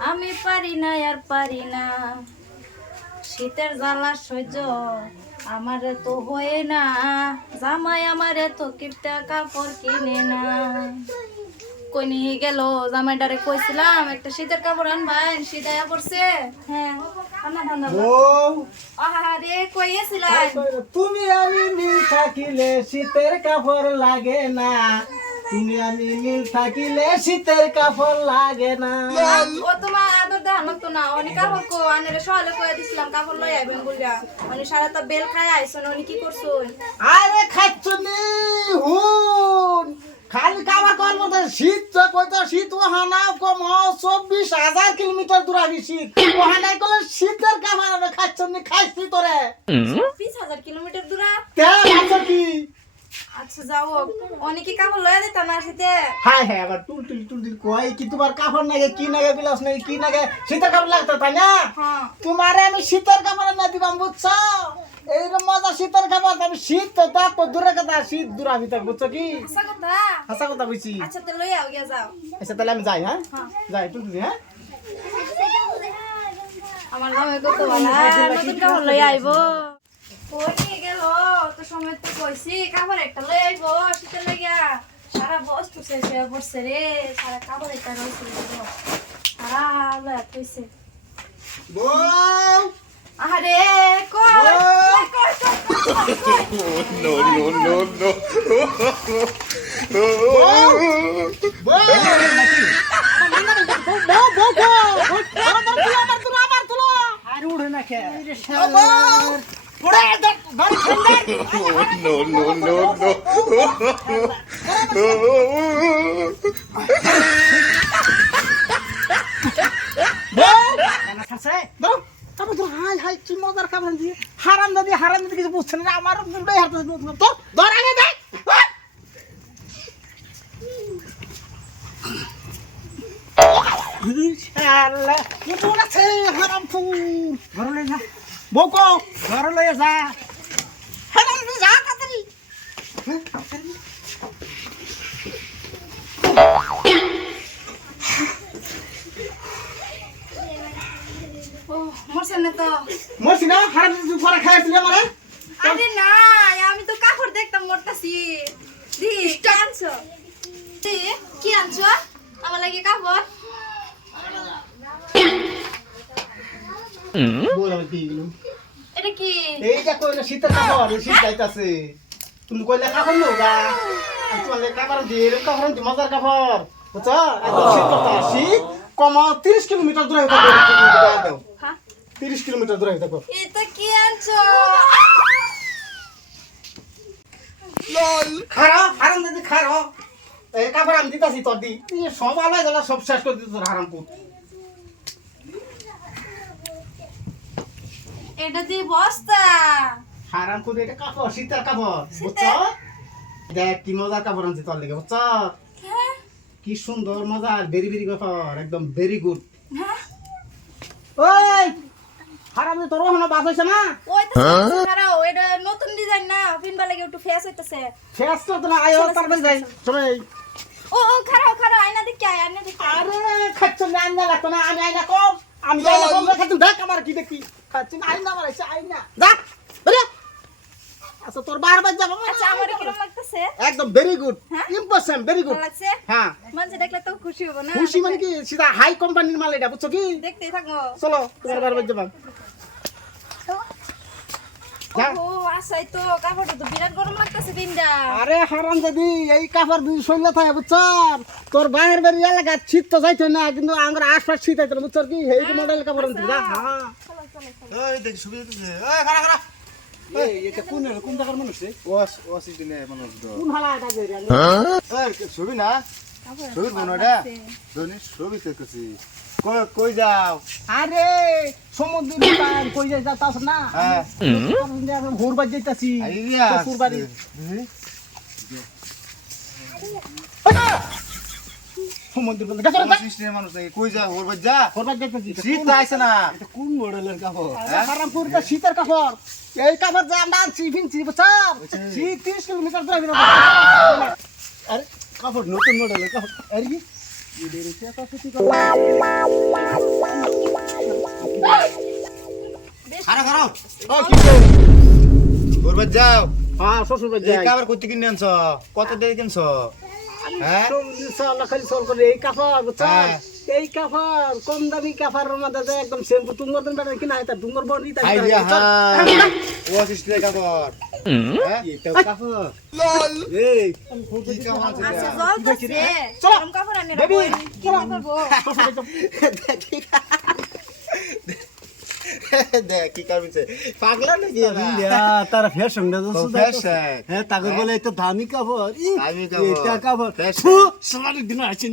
আমি পারি না আর পারি না। শীতের জ্বালা সহ্য আমার তো হয়ে না। জামাই আমার তো কিপটা কাপড় কিনে না। কই নিয়ে গেল জামাইটারে কইছিলাম একটা শীতের কাপড় পড়ছে। হ্যাঁ আনা ধান্দা বউ। আহারে কইয়েছিলাম। তুমি আমি মিল থাকিলে শীতের কাপড় লাগে না। তুমি আমি মিল থাকিলে শীতের কাপড় লাগে না। ও তোমার আদর দেওয়া লাগতো না। অনেক কাপড় কো আনের কয়ে দিছিলাম কাপড় লই আইবেন বলিয়া। অনেক সারা তো বেল খাই আইসন উনি কি করছুন? আরে খাচ্ছ নি হুন। খালি কাবার কর মতো শীত তো কইতো শীত ওহানা কম চব্বিশ হাজার কিলোমিটার দূর দূরাবি শীত। ওহানায় কলে শীতের কাবার খাচ্ছ নি খাইছি তোরে। বিশ হাজার কিলোমিটার দূরা? তেল আছে কি? যাও। অনেকে কাপড় লয়ে দিত না শীতে। হায় হ্যাঁ আবার টুল টুল টুল টুল কই কি তোমার কাপড় নাগে কি নাগে বিলাস নাগে কি নাগে? শীতের কাপড় লাগতো তাই না? হ্যাঁ। তোমারে আমি শীতের কাপড় না দিবাম বুঝছ? এইরকম মজা শীতের কাপড় আমি শীত তো তাপ দূরে কথা শীত দূর আমি থাক বুঝছ কি? আচ্ছা কথা। হাসা কথা বুঝছি আচ্ছা তো লই আও গিয়া যাও। আচ্ছা তাহলে আমি যাই হ্যাঁ? হ্যাঁ। যাই টুল টুল হ্যাঁ? আমার জামাই কত ভালো নতুন কাপড় লই আইবো। কই? নিয়ে গেল তো সময় তো কইছি কাপড় একটা লই আইবো শীতের লাগিয়া সারা বস্তু শেষ হয়ে পড়ছে রে সারা কাপড় একটা রয়েছে সারা লয়া কইছে আরে no, no, no, no. উড়ে না খে উড়ে ধর no, no, no, no. হারাম দাদি হারাম দাদি কিছু বুঝছে না আমার তো ধর আগে হারাম ফুল ঘর লই যা বউকো ঘর লই যা। হারাম দাদি যা তাড়াতাড়ি। ও মরছে না তো। মরছি না? হারাম দাদি পরে খাইছিলি আমারে? আরে না আমি তো কাপড় দেখতাম মরতাছি। দি কি আনছো? কি আনছো? আমার লাগে কাপড় বল আমি কি গেলাম এটা কি? এইটা কইলে শীতের কাপড় এই শীত যাইতাছে। তুমি কইলে কাপড় লো গা। আমি তোমাদের কাপড় দিয়ে এরকম কাপড় আনছি, মজার কাপড়। বুঝছ? একদম শীত করতে শীত কম তিরিশ কিলোমিটার দূরে হইতে দাও হ্যাঁ? তিরিশ কিলোমিটার দূরে হইতে এটা কি আনছো? খারো হারাম দিদি খারো এই কাপড় আমি দিতাছি তোর দি। সব আলাই গেল সব শেষ করে দিত তোর হারাম পুত এটা দিয়ে বস্তা। হারাম পুত এটা কাপড় শীতের কাপড় বুঝছ? দেখ কি মজার কাপড় আনছি তোর লেগে বুঝছ? কি? সুন্দর মজার বেরি বেরি কাপড় একদম ভেরি গুড হ্যাঁ? ওই হারাম তোর হলো বাস হইছে না? ওই তো খারাও এটা নতুন ডিজাইন না পিনবা লাগে একটু ফেস হইতাছে। শেষ তো না আয়ো তারপরে যাই। চলে। ও ও খারাও খারাও আয়না দেখি আয় আয়না দেখি। আরে খাচ্ছ না আইনা লাগতো না আমি আইনা কম আমি আইনা কম খাচ্ছ দেখ আমার কি দেখি। আইনা আমার এসে আইনা যা বলে আচ্ছা তোর বারবার যাব আচ্ছা আমার কিরম লাগতেছে? একদম ভেরি গুড হ্যাঁ? ইম্পর্টেন্ট ভেরি গুড লাগছে? হ্যাঁ। দেখলে তো খুশি হব না? খুশি মানে কি? সিধা হাই কোম্পানির মাল এটা বুঝছ কি? দেখতে থাকব চলো তোমার বারবার যাব যা। ও আসাই তো কাপড়টা তো বিরাট গরম লাগতেছে দিনটা আরে হারাম দাদি এই কাপড় দুই শৈল থাকে বুঝছ তোর বাইরের বাড়ি এলাকা শীত তো যাইতো না কিন্তু আমার আশপাশ শীত আইতো কি? এই মডেল কাপড় আনছি যা হ্যাঁ। দেখ সুবিধা খারা খারা ছবি না? ছবির ছবি তো কই যাও? আরে সমুদ্র পার কই যাই যাতাছ না। হ্যাঁ। ঘুরবার যাইতাছি শ্বশুর বাড়ি। সমুদ্র পার গেছ না? সিস্টেম মানুষ নাকি? কই যা। ঘুরবার যাইতাছি। শীত আইছে না। কোন মডেলের কাপড়? হারামপুর তো শীতের কাপড়। এই কাপড় যে আমরা আনছি ফিনছি বুঝছাম শীত কিলোমিটার দূরে আরে কাপড় নতুন মডেলের কাপড়। আরে কি? যাও। হ্যাঁ শ্বশুর বাড়ি এই যাই। কাবার করতে কিনে আনছ? কত দিয়ে কিনছ? হ্যাঁ? সবজি চাল খালি চল করে। এই কাপড় বুঝছ। এই কাপড় কম দামি কাপড়ের মধ্যে যে একদম শ্যাম্পু তুঙ্গর দিন বেটা কিনা তার তুঙ্গর বড়ি তাই হাই দিয়া হাই। ও সিস্টার কাপড়। তারা ফ্যাশন হ্যাঁ তাকে বলে এটা দামি কাপড়। এটা দিন আছেন